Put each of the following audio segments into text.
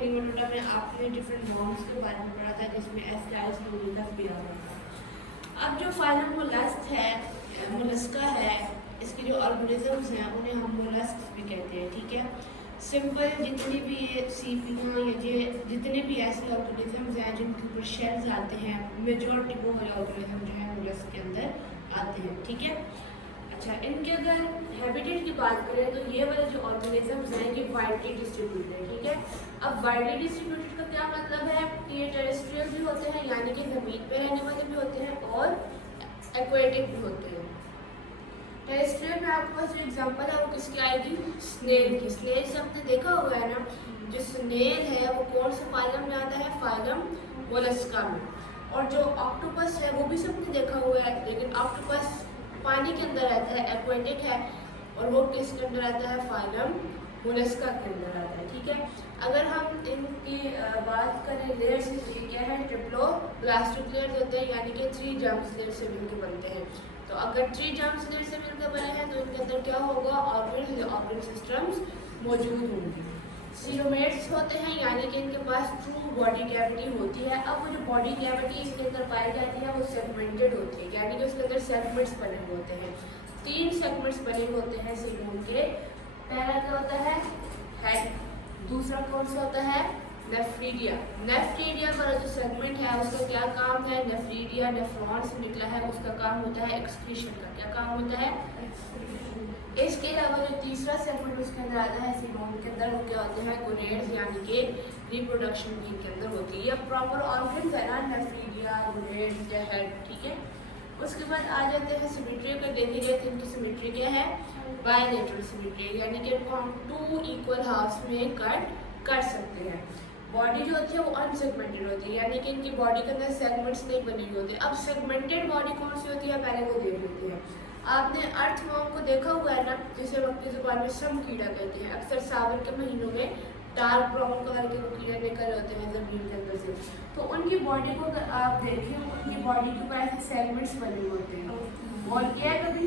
के निमोटोटा में आपने डिफरेंट वर्म्स के बारे में पढ़ा था जिसमें एस्टाइल्स मोलुस्का भी आ रहा था। अब जो फाइलम मोलस्क है, मोलस्का है, इसके जो ऑर्गेनिजम्स हैं उन्हें हम मोलस्क भी कहते हैं, ठीक है। सिंपल जितनी भी ये सीपियाँ या ये जितने भी ऐसे ऑर्गेनिजम्स हैं जिनके ऊपर शेल्स आते हैं, मेजॉरिटी वो वाले ऑर्गेनिज्म जो है मोलस्क के अंदर आते हैं, ठीक है। अच्छा, इनके अगर हैबिटेट की बात करें तो ये वाले जो ऑर्गेनिजम्स हैं ये वाइडली डिस्ट्रीब्यूटेड है, ठीक है। अब वाइडली डिस्ट्रीब्यूटेड का क्या मतलब है कि ये टेरेस्ट्रियल भी होते हैं यानी कि ज़मीन पे रहने वाले भी होते हैं और एक्वेटिक भी होते हैं। टेरेस्ट्रियल में आपके पास जो एग्जांपल है वो किसकी आएगी? स्नेल की। स्नेल से आपने देखा होगा है ना, जो स्नेल है वो कौन से फाइलम में आता है? फाइलम मोलस्का में। और जो ऑक्टोपस है वो भी सबने देखा हुआ है, लेकिन ऑक्टोपस पानी के अंदर रहता है, एक्वेटिक है, और वो किसके अंदर आता है? फाइलम मोलस्का के अंदर आता है, ठीक है। अगर हम इनकी बात करें लेयर्स की, ये क्या है? ट्रिप्लोब्लास्टिक लेयर्स होते हैं यानी कि 3 जर्म्स लेयर से मिलकर बनते हैं। तो अगर 3 जर्म्स लेयर से मिलकर बने हैं तो इनके अंदर क्या होगा? ऑर्गन सिस्टम्स मौजूद होंगे। सीलोमेट्स होते हैं यानी कि इनके पास ट्रू बॉडी कैविटी होती है। अब वो जो बॉडी कैविटी इसके अंदर पाई जाती है वो सेगमेंटेड होती है यानी कि उसके अंदर सेगमेंट्स बने हुए होते हैं। 3 सेगमेंट्स बने हुए होते हैं सीलोम के। पहला क्या होता है? हेड। दूसरा कौन सा होता है? नेफ्रीडिया। नेफ्रीडिया वाला जो सेगमेंट है उसका क्या काम है? नेफ्रीडिया नेफ्रॉन से निकला है, उसका काम होता है एक्सक्रीशन का। क्या काम होता है? इसके अलावा जो तीसरा सेगमेंट उसके अंदर आता है सीलोम के अंदर, वो क्या होते हैं? गोनेड्स यानी कि रिप्रोडक्शन भी इनके अंदर होती है। ये प्रॉपर ऑर्गन है ना, नेफ्रीडिया, गोनेड्स या हेड, ठीक है। उसके बाद आ जाते हैं सिमेट्री। अगर देखी जाए तो इनकी सिमेट्री क्या है? बायलेटरल सिमेट्री, यानी कि इनको हम 2 इक्वल हाफ्स में कट कर सकते हैं। बॉडी जो होती है वो अनसेगमेंटेड होती है यानी कि इनकी बॉडी के अंदर सेगमेंट्स नहीं बने हुए होते। अब सेगमेंटेड बॉडी कौन सी होती है पहले वो देख लेते हैं। आपने अर्थवर्म को देखा हुआ है ना, जिसे वक्त की जुबान में सम कीड़ा कहते हैं। अक्सर सावन के महीनों में डार्क ब्राउन कलर के वो कीड़े निकल होते हैं जमीन के अंदर से। तो उनकी बॉडी को अगर आप देखें, उनकी बॉडी के ऊपर ऐसे सेगमेंट्स बने हुए होते हैं। और क्या है कभी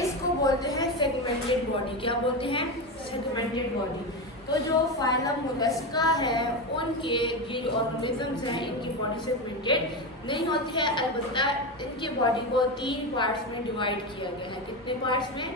इसको बोलते हैं सेगमेंटेड बॉडी। क्या बोलते हैं? Segmented body. तो जो फाइलम मोलस्का है उनके ये जो ऑर्गेनिजम्स हैं इनकी बॉडी सेगमेंटेड नहीं होती है, अलबत्ता इनकी बॉडी को 3 पार्ट्स में डिवाइड किया गया है। कितने पार्ट्स में?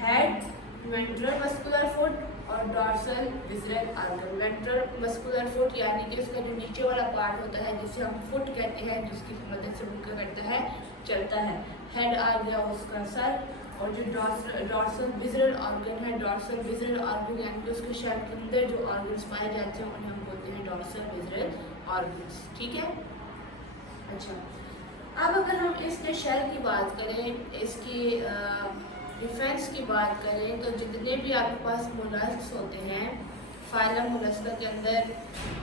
हेड, वेंट्रल मस्कुलर फुट और dorsal visceral organ. Ventral muscular foot यानी कि उसका जो नीचे वाला पार्ट होता है जिसे हम फुट कहते हैं, जिसकी मदद से वो क्या करता है? चलता है। हेड आ गया उसका सर, और जो डॉर्सल विज़रल ऑर्गन है, डॉर्सल विज़रल ऑर्गन यानी कि उसके शरीर के अंदर जो ऑर्गन्स पाए जाते हैं उन्हें हम बोलते हैं डॉर्सल विज़रल ऑर्गन्स, ठीक है। अच्छा, अब अगर हम इसके शेल की बात करें, इसकी डिफेंस की बात करें, तो जितने भी आपके पास मोलस्क्स होते हैं फाइलम मोलस्का के अंदर,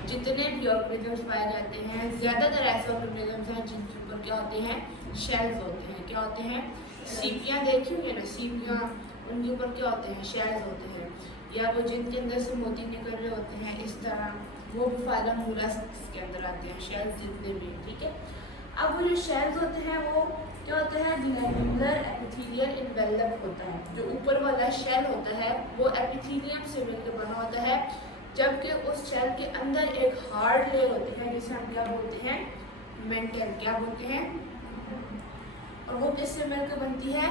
जितने भी ऑर्गेनिजम्स पाए जाते हैं, ज़्यादातर ऐसे ऑर्गेनिजम्स हैं जिनके ऊपर क्या होते हैं? शेल्स होते हैं। क्या होते हैं? सीपियाँ देखी हुई है ना, सीपियाँ, उनके ऊपर क्या होते हैं? शेल्स होते हैं। या वो जिनके अंदर से मोती निकल रहे होते हैं इस तरह, वो भी फाइलम मोलस्क के अंदर आते हैं, शेल्स जितने भी, ठीक है। अब वो जो शेल्स होते हैं वो क्या होते हैं? ग्लैंडुलर एपिथेलियल इन्वेलप होता है। जो ऊपर वाला शेल होता है वो एपिथेलियम से मिलकर बना होता है, जबकि उस शेल के अंदर एक हार्ड लेयर होती है जिसे हम क्या बोलते हैं? मेंटल। क्या बोलते हैं? और वो किससे मिलकर बनती है?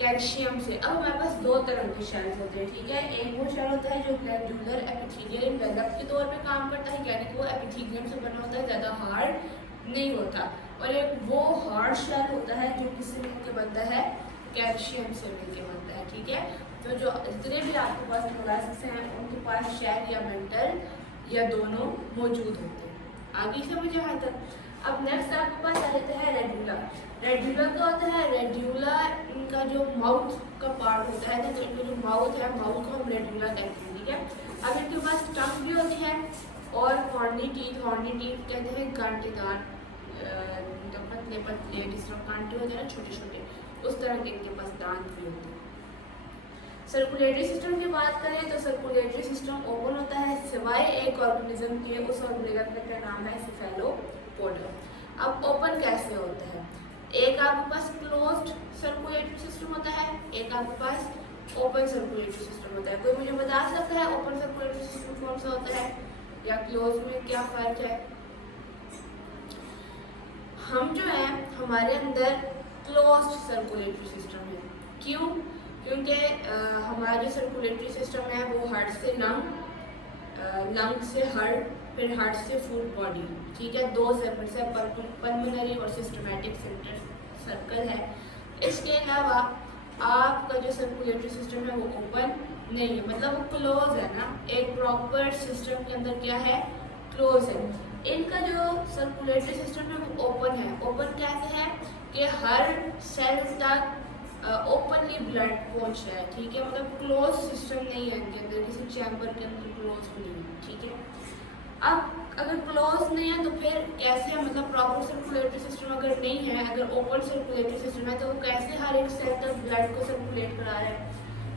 कैल्शियम से। अब हमारे पास 2 तरह के शेल्स होते हैं, ठीक है। एक वो शेल होता है जो ग्लैंडुलर एपिथेलियल इन्वेलप के तौर पे काम करता है यानी कि वो एपिथेलियम से बना होता है, ज़्यादा हार्ड नहीं होता। और एक वो हार्ड शेल होता है जो किससे मिलकर बनता है? कैल्शियम से मिलकर बनता है, ठीक है। तो जो जितने भी आपके पास मोलस्क्स हैं उनके पास शेल या मेंटल या दोनों मौजूद होते हैं। आगे समझ आया था। अब नेक्स्ट आपके पास आ जाता है रेड्यूला। रेड्यूला क्या होता है? रेड्यूला इनका जो माउथ का पार्ट होता है, तो इनका जो माउथ है, माउथ को हम रेड्यूला कहते हैं, ठीक है। अब इनके पास टंग भी होती है और हॉर्नी टीथ कहते हैं कांटेदार, पतले पतले जिस तरह कांटे होते हैं ना छोटे छोटे, उस तरह के इनके पास दांत भी होते हैं। सर्कुलेटरी सिस्टम की बात करें तो सर्कुलेटरी सिस्टम ओपन होता है सिवाय एक ऑर्गेनिज्म के, उस ऑर्गेनिज्म का नाम है सेफेलोपोडा। अब ओपन कैसे होता है? एक आपके पास क्लोज्ड सर्कुलेटरी सिस्टम होता है, एक आपके पास ओपन सर्कुलेटरी सिस्टम होता है। कोई मुझे बता सकता है ओपन सर्कुलेटरी सिस्टम कौन सा होता है या क्लोज में क्या फर्क है? हम जो है हमारे अंदर क्लोज्ड सर्कुलेटरी सिस्टम है। क्यों? क्योंकि हमारा जो सर्कुलेटरी सिस्टम है वो हार्ट से लंग, लंग से हार्ट, फिर हार्ट से फुल बॉडी, ठीक है। 2 सेगमेंट्स है, पल्मोनरी और सिस्टमैटिक सर्कल है। इसके अलावा आपका जो सर्कुलेटरी सिस्टम है वो ओपन नहीं है, मतलब वो क्लोज है ना। एक प्रॉपर सिस्टम के अंदर क्या है? क्लोज है। इनका जो सर्कुलेटरी सिस्टम है वो ओपन है। ओपन कैसे है कि हर सेल तक ओपनली ब्लड पहुंच रहा है, ठीक है। मतलब क्लोज सिस्टम नहीं है इनके अंदर, किसी चैम्बर के अंदर क्लोज नहीं है, ठीक है। अब अगर क्लोज नहीं है तो फिर कैसे, मतलब प्रॉपर सर्कुलेटरी सिस्टम अगर नहीं है, अगर ओपन सर्कुलेटरी सिस्टम है तो वो कैसे हर एक सेल तक ब्लड को सर्कुलेट करा रहा है?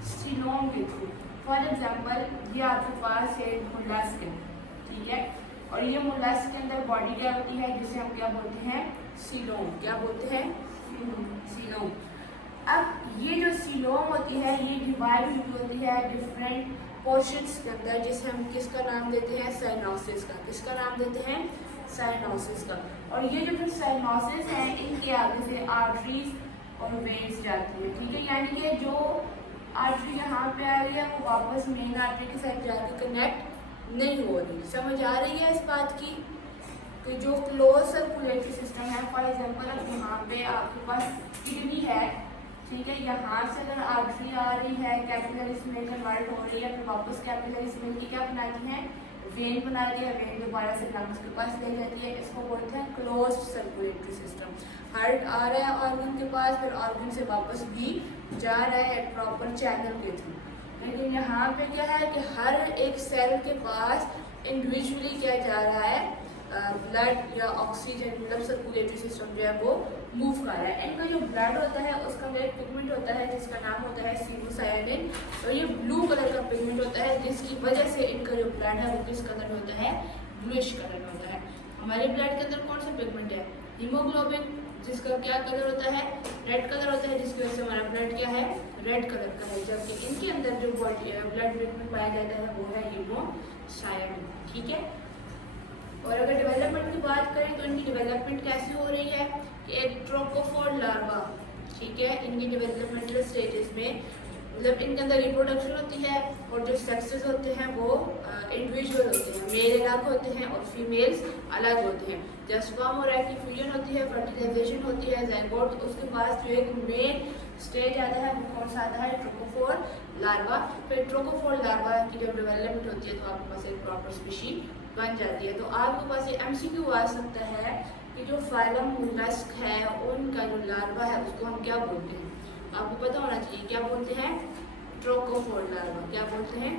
सीलोम के थ्रू। फॉर एग्जाम्पल ये आपके पास है मोलस्क है, ठीक है, और ये मोलस्क के अंदर बॉडी क्या होती है जिसे हम क्या बोलते हैं? सीलोम। क्या बोलते हैं? सीलोम। अब ये जो सीलोम होती है ये डिवाइड हुई होती है डिफरेंट पोर्शंस के अंदर, जिसे हम किसका नाम देते हैं? साइनोसिस का। किसका नाम देते हैं? साइनोसिस का। और ये जो फिर साइनोसिस है इनके आगे से आर्टरीज और वेन्स जाती है, ठीक है। यानी कि जो आर्टरी यहाँ पे आ रही है वो वापस मेन आर्टरी के साथ जाके कनेक्ट नहीं हो रही। समझ आ रही है इस बात की कि जो क्लोज सर्कुलेटरी सिस्टम है, फॉर एग्जाम्पल अब यहाँ पे आपके पास किडनी है, ठीक है, यहाँ से अगर आर्टरी आ रही है, कैपिलरीज में कन्वर्ट हो रही है, फिर वापस कैपिलरीज में क्या बनाती है? वेन बनाती है। वेन दोबारा से लंग्स के पास ले जाती है। इसको बोलते हैं क्लोज्ड सर्कुलेटरी सिस्टम। हार्ट आ रहा है ऑर्गन के पास, फिर ऑर्गन से वापस भी जा रहा है प्रॉपर चैनल के थ्रू। लेकिन यहाँ पे क्या है कि हर एक सेल के पास इंडिविजुअली क्या जा रहा है? ब्लड या ऑक्सीजन, मतलब सर्कुलेटरी सिस्टम जो है वो मूव कर रहा है। इनका जो ब्लड होता है उसका एक पिगमेंट होता है जिसका नाम होता है सीरोसायनिन, और ये ब्लू कलर का पिगमेंट होता है जिसकी वजह से इनका जो ब्लड है वो किस कलर में होता है? ब्लूइश कलर में होता है। हमारे ब्लड के अंदर कौन सा पिगमेंट है? हीमोग्लोबिन, जिसका क्या कलर होता है? रेड कलर होता है, जिसकी वजह से हमारा ब्लड क्या है? रेड कलर का है। जबकि इनके अंदर जो बॉडी ब्लड पिगमेंट पाया जाता है वो है हीमोसायनिन, ठीक है। और अगर डेवलपमेंट की बात करें तो इनकी डेवलपमेंट कैसे हो रही है? एक ट्रोकोफोर लार्वा, ठीक है, इनकी डेवलपमेंटल स्टेजेस में मतलब इनके अंदर रिप्रोडक्शन होती है और जो सेक्सेस होते हैं वो इंडिविजुअल होते हैं, मेल अलग होते हैं और फीमेल्स अलग होते हैं। जब स्पर्म और एग की फ्यूजन होती है, फर्टिलाइजेशन होती है, ज़ाइगोट, उसके बाद जो एक मेन स्टेज आता है वो कौन सा आता है? Trochophore larva. फिर ट्रोकोफोर लार्वा की जब डेवलपमेंट होती है तो आपके पास एक प्रॉपर स्पीशी बन जाती है। तो आपके पास ये MCQ आ सकता है कि जो फाइलम मोलस्क है उनका जो लार्वा है उसको हम क्या बोलते हैं? आपको पता होना चाहिए, क्या बोलते हैं? Trochophore larva. क्या बोलते हैं?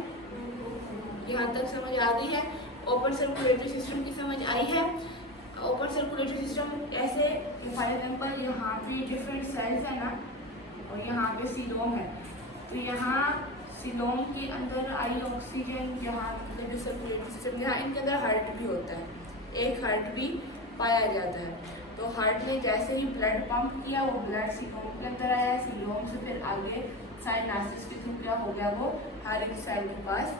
यहाँ तक समझ आ गई है? ओपन सर्कुलेटरी सिस्टम की समझ आई है? ओपन सर्कुलेटरी सिस्टम ऐसे, फॉर एग्जाम्पल यहाँ पे डिफरेंट सेल्स है ना, और यहाँ पे सीलोम है, तो यहाँ सीलोम के अंदर आई ऑक्सीजन, यहाँ मतलब जो सर्कुलेटरी सिस्टम, यहाँ इनके अंदर हार्ट भी होता है, एक हार्ट भी पाया जाता है। तो हार्ट ने जैसे ही ब्लड पंप किया वो ब्लड सीलोम के अंदर आया, सीलोम से फिर आगे साइनासिस के थ्रू क्या हो गया? वो हर एक सेल के पास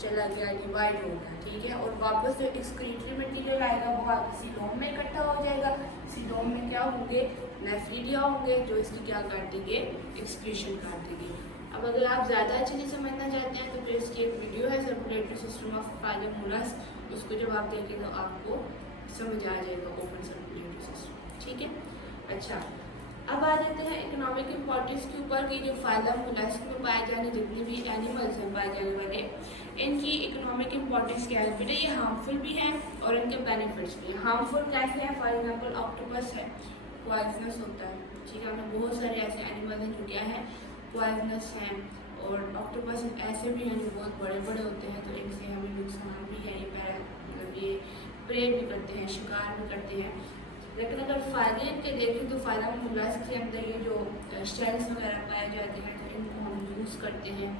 चला गया, डिवाइड हो गया, ठीक है। और वापस जो एक्सक्रीटरी मटीरियल आएगा वो आगे सीलोम में इकट्ठा हो जाएगा। सीलोम में क्या होंगे? नेफ्रीडिया होंगे जो इसकी क्या काट देंगे? एक्सक्रीशन काट देंगे। अब अगर आप ज़्यादा अच्छे से समझना चाहते हैं तो फिर इसकी एक वीडियो है circulatory system of phylum mollusc, उसको जब आप देखें तो आपको समझ आ जाएगा ओपन सर्कुलेटरी सिस्टम, ठीक है। अच्छा, अब आ जाते हैं इकोनॉमिक इम्पोर्टेंस के ऊपर कि जो फाइलम मोलस्क में पाए जाने जितने भी एनिमल्स हैं पाए जाने वाले, इनकी इकोनॉमिक इम्पोर्टेंस क्या है? बेटा ये हार्मफुल भी हैं और इनके बेनिफिट्स भी हैं। हार्मफुल कैसे हैं? फॉर एग्जाम्पल ऑक्टोपस है, पॉइजनस होता है, ठीक है। हमें बहुत सारे ऐसे एनिमल हैं जो क्या है? पॉइजनस हैं। और ऑक्टोपस ऐसे भी हैं जो बहुत बड़े बड़े होते हैं, तो इनसे हमें नुकसान भी है। ये मतलब ये प्रे भी करते हैं, शिकार भी करते हैं। लेकिन अगर फायदे इनके देखें तो फाइलम मोलस्क के अंदर ये जो शेल्स वगैरह पाए जाते हैं तो इनको हम यूज़ करते हैं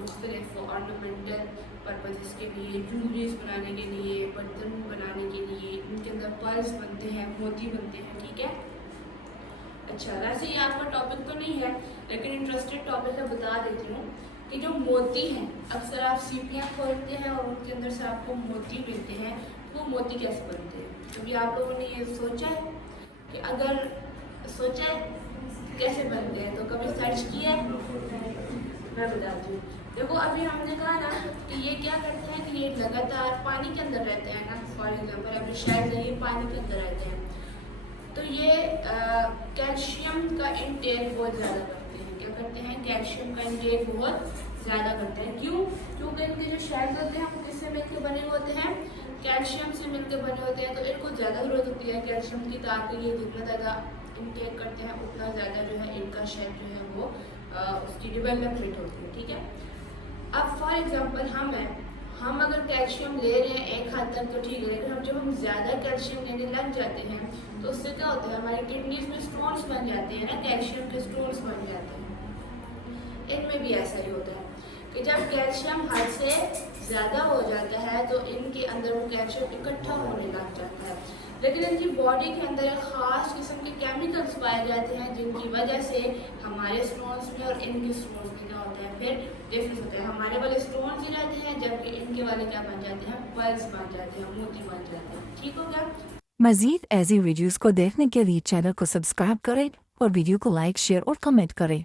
मुख्तलिफ ऑर्नामेंटल पर्पज़ के लिए, ज्वेलरीज बनाने के लिए, बर्तन बनाने के लिए। इनके अंदर पर्ल्स बनते हैं, मोती बनते हैं, ठीक है। अच्छा, वैसे ये आपका टॉपिक तो नहीं है, लेकिन इंटरेस्टेड टॉपिक है, बता देती हूँ कि जो मोती हैं, अक्सर आप सीपियाँ खोलते हैं और उनके अंदर से आपको मोती मिलते हैं, तो वो मोती कैसे बनते हैं? कभी आप लोगों ने ये सोचा है कि अगर सोचा है कैसे बनते हैं, तो कभी सर्च किया है? मैं बताती हूँ। देखो, अभी हमने कहा ना कि ये क्या करते हैं कि ये लगातार पानी के अंदर रहते हैं ना, फॉर एग्जाम्पल अभी शायद ये पानी के अंदर रहते हैं, तो ये कैल्शियम का इंटेक बहुत ज़्यादा करते हैं। क्या करते हैं? कैल्शियम का इंटेक बहुत ज़्यादा करते हैं। क्यों? क्योंकि इनके जो शेल्स होते हैं वो किससे मिलकर बने होते हैं? कैल्शियम से मिलकर बने होते हैं। तो इनको ज़्यादा ज़रूरत होती है कैल्शियम की, ताकि ये जितना ज़्यादा इंटेक करते हैं उतना ज़्यादा जो है इनका शेल जो है वो उसकी डेवलपमेंट होती है। ठीक है, अब फॉर एग्जाम्पल हम अगर कैल्शियम ले रहे हैं एक हद तक तो ठीक है, लेकिन जब हम ज़्यादा कैल्शियम लेने लग जाते हैं तो उससे क्या होता है, हमारी किडनीज में स्टोन्स बन जाते हैं ना, कैल्शियम के स्टोन्स बन जाते हैं। इनमें भी ऐसा ही होता है कि जब कैल्शियम हद से ज़्यादा हो जाता है तो इनके अंदर वो कैल्शियम इकट्ठा होने लग जाता है, लेकिन इनकी बॉडी के अंदर एक ख़ास किस्म के केमिकल्स पाए जाते हैं जिनकी वजह से हमारे स्टोन्स में और इनके स्टोन्स में क्या होता है, फिर डिफरेंस होता है। हमारे वाले स्टोन्स ही रहते हैं, जबकि इनके वाले क्या बन जाते हैं? पर्ल्स बन जाते हैं, मोती बन जाते हैं। ठीक हो गया? मज़ीद ऐसी वीडियोज़ को देखने के लिए चैनल को सब्सक्राइब करें और वीडियो को लाइक, शेयर और कमेंट करें।